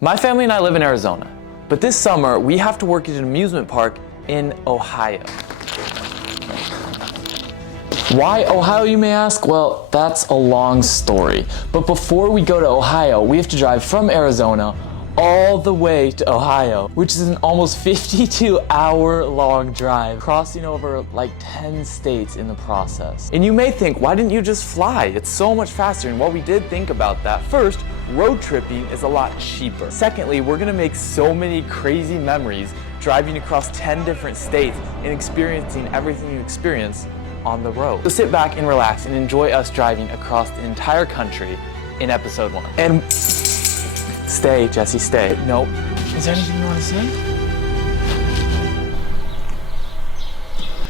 My family and I live in Arizona, but this summer we have to work at an amusement park in Ohio. Why Ohio, you may ask? Well, that's a long story. But before we go to Ohio, we have to drive from Arizona all the way to Ohio, which is an almost 52-hour long drive, crossing over like 10 states in the process. And you may think, why didn't you just fly? It's so much faster. And while we did think about that, first, road tripping is a lot cheaper. Secondly, we're gonna make so many crazy memories driving across 10 different states and experiencing everything you experience on the road. So sit back and relax and enjoy us driving across the entire country in episode 1. And stay, Jesse, stay. Nope. Is there anything you want to say?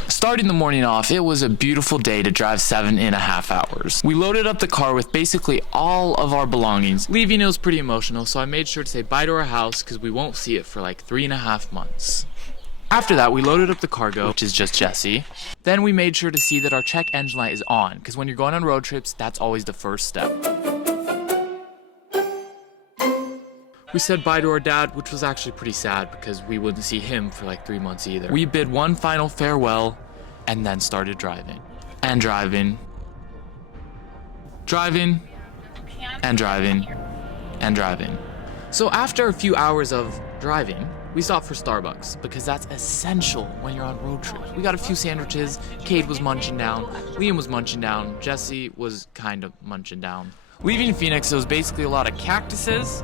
Starting the morning off, it was a beautiful day to drive 7.5 hours. We loaded up the car with basically all of our belongings. Leaving, it was pretty emotional, so I made sure to say bye to our house because we won't see it for like 3.5 months. After that, we loaded up the cargo, which is just Jesse. Then we made sure to see that our check engine light is on, because when you're going on road trips, that's always the first step. We said bye to our dad, which was actually pretty sad because we wouldn't see him for like 3 months either. We bid one final farewell and then started driving. And driving. Driving. And driving. And driving. So after a few hours of driving, we stopped for Starbucks because that's essential when you're on road trips. We got a few sandwiches, Cade was munching down, Liam was munching down, Jesse was kind of munching down. Leaving Phoenix, it was basically a lot of cactuses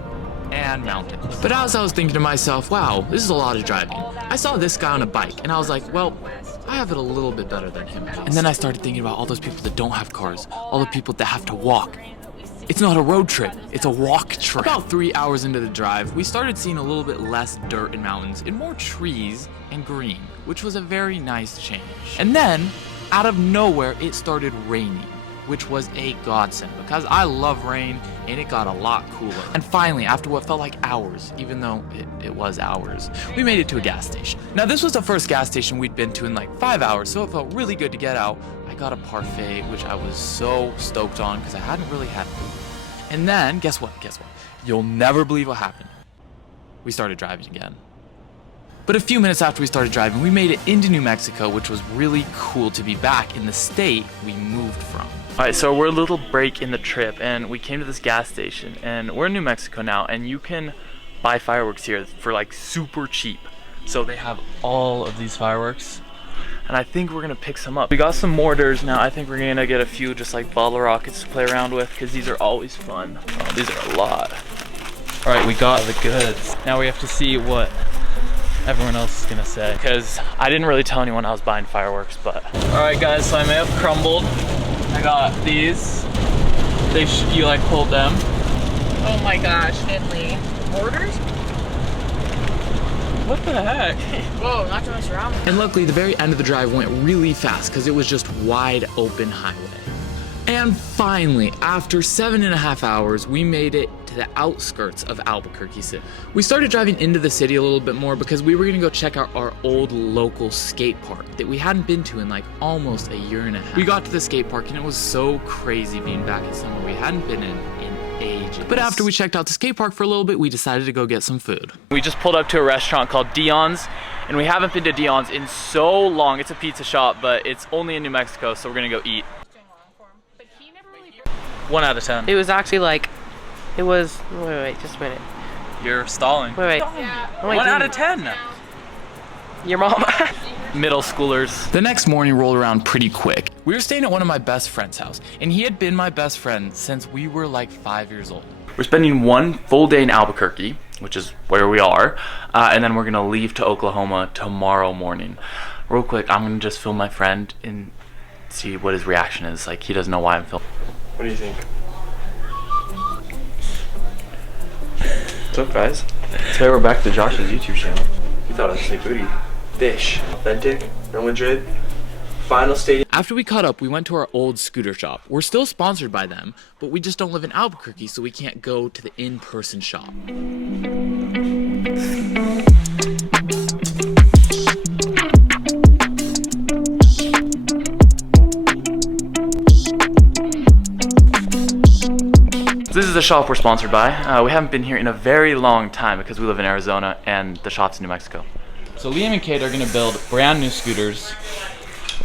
and mountains. But as I was thinking to myself, wow, this is a lot of driving. I saw this guy on a bike and I was like, well, I have it a little bit better than him. And then I started thinking about all those people that don't have cars, all the people that have to walk. It's not a road trip, it's a walk trip. About 3 hours into the drive, we started seeing a little bit less dirt and mountains and more trees and green, which was a very nice change. And then, out of nowhere, it started raining, which was a godsend because I love rain and it got a lot cooler. And finally, after what felt like hours, even though it was hours, we made it to a gas station. Now this was the first gas station we'd been to in like 5 hours, so it felt really good to get out. I got a parfait, which I was so stoked on because I hadn't really had food. And then, guess what? You'll never believe what happened. We started driving again. But a few minutes after we started driving, we made it into New Mexico, which was really cool to be back in the state we moved from. Alright, so we're a little break in the trip and we came to this gas station and we're in New Mexico now and you can buy fireworks here for like super cheap. So they have all of these fireworks and I think we're gonna pick some up. We got some mortars now. I think we're gonna get a few just like bottle rockets to play around with because these are always fun. Oh, these are a lot. Alright, we got the goods. Now we have to see what everyone else is gonna say because I didn't really tell anyone I was buying fireworks, but. Alright guys, so I may have crumbled. I got these. You like pulled them. Oh my gosh, Finley. Mortars? What the heck? Whoa, not too much around. And luckily, the very end of the drive went really fast because it was just wide open highway. And finally, after 7.5 hours, we made it to the outskirts of Albuquerque City. We started driving into the city a little bit more because we were gonna go check out our old local skate park that we hadn't been to in like almost a year and a half. We got to the skate park and it was so crazy being back in somewhere we hadn't been in ages. But after we checked out the skate park for a little bit, we decided to go get some food. We just pulled up to a restaurant called Dion's and we haven't been to Dion's in so long. It's a pizza shop, but it's only in New Mexico, so we're gonna go eat. 1 out of 10. It was actually like, wait, just a minute. You're stalling. Wait. Yeah. 1 out of 10. Your mom. Middle schoolers. The next morning rolled around pretty quick. We were staying at one of my best friend's house, and he had been my best friend since we were like 5 years old. We're spending one full day in Albuquerque, which is where we are, and then we're gonna leave to Oklahoma tomorrow morning. Real quick, I'm gonna just film my friend and see what his reaction is. Like, he doesn't know why I'm filming. What do you think? What's up, guys? Today we're back to Josh's YouTube channel. We thought I'd say booty. Fish. Authentic, no Madrid. Final stadium. After we caught up, we went to our old scooter shop. We're still sponsored by them, but we just don't live in Albuquerque, so we can't go to the in-person shop. This is the shop we're sponsored by. We haven't been here in a very long time because we live in Arizona and the shop's in New Mexico. So Liam and Kate are gonna build brand new scooters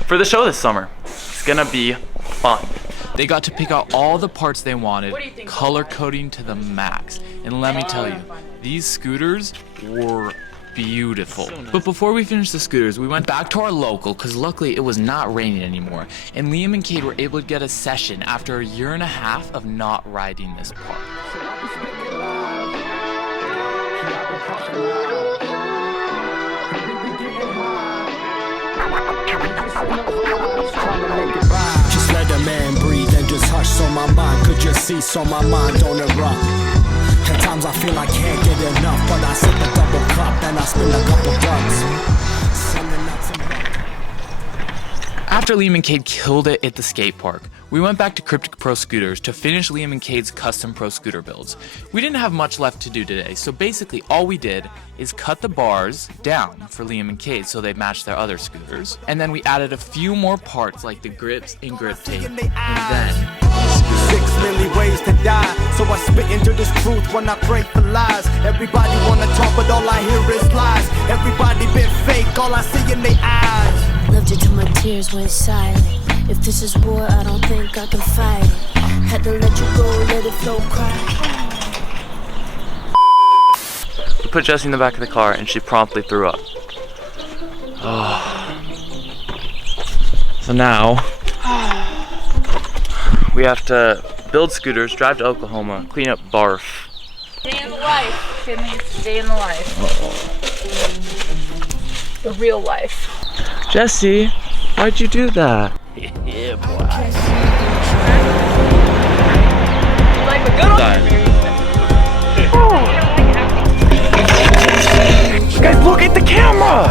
for the show this summer. It's gonna be fun. They got to pick out all the parts they wanted, color coding to the max. And let me tell you, these scooters were beautiful. But before we finished the scooters, we went back to our local because luckily it was not raining anymore. And Liam and Kate were able to get a session after a year and a half of not riding this park. Just let a man breathe and just hush so my mind could just see, so my mind don't erupt. At times I feel I can't get enough, but I sip a double cup and I spend a couple bucks. After Liam and Kate killed it at the skate park, we went back to Cryptic Pro Scooters to finish Liam and Kate's custom pro scooter builds. We didn't have much left to do today, so basically all we did is cut the bars down for Liam and Kate so they matched their other scooters. And then we added a few more parts like the grips and grip tape. And then 6 million ways to die, so I spit into this truth when I break the lies. Everybody wanna talk, but all I hear is lies. Everybody been fake, all I see in their eyes. Loved it till my tears went silent. If this is war, I don't think I can fight it. Had to let you go, let it flow, cry. We put Jessie in the back of the car and she promptly threw up. Oh. So now we have to build scooters, drive to Oklahoma, clean up barf. Day in the life. Finley's day in the life. The real life. Jessie, why'd you do that? Yeah, boy. Like a good Guys, look at the camera!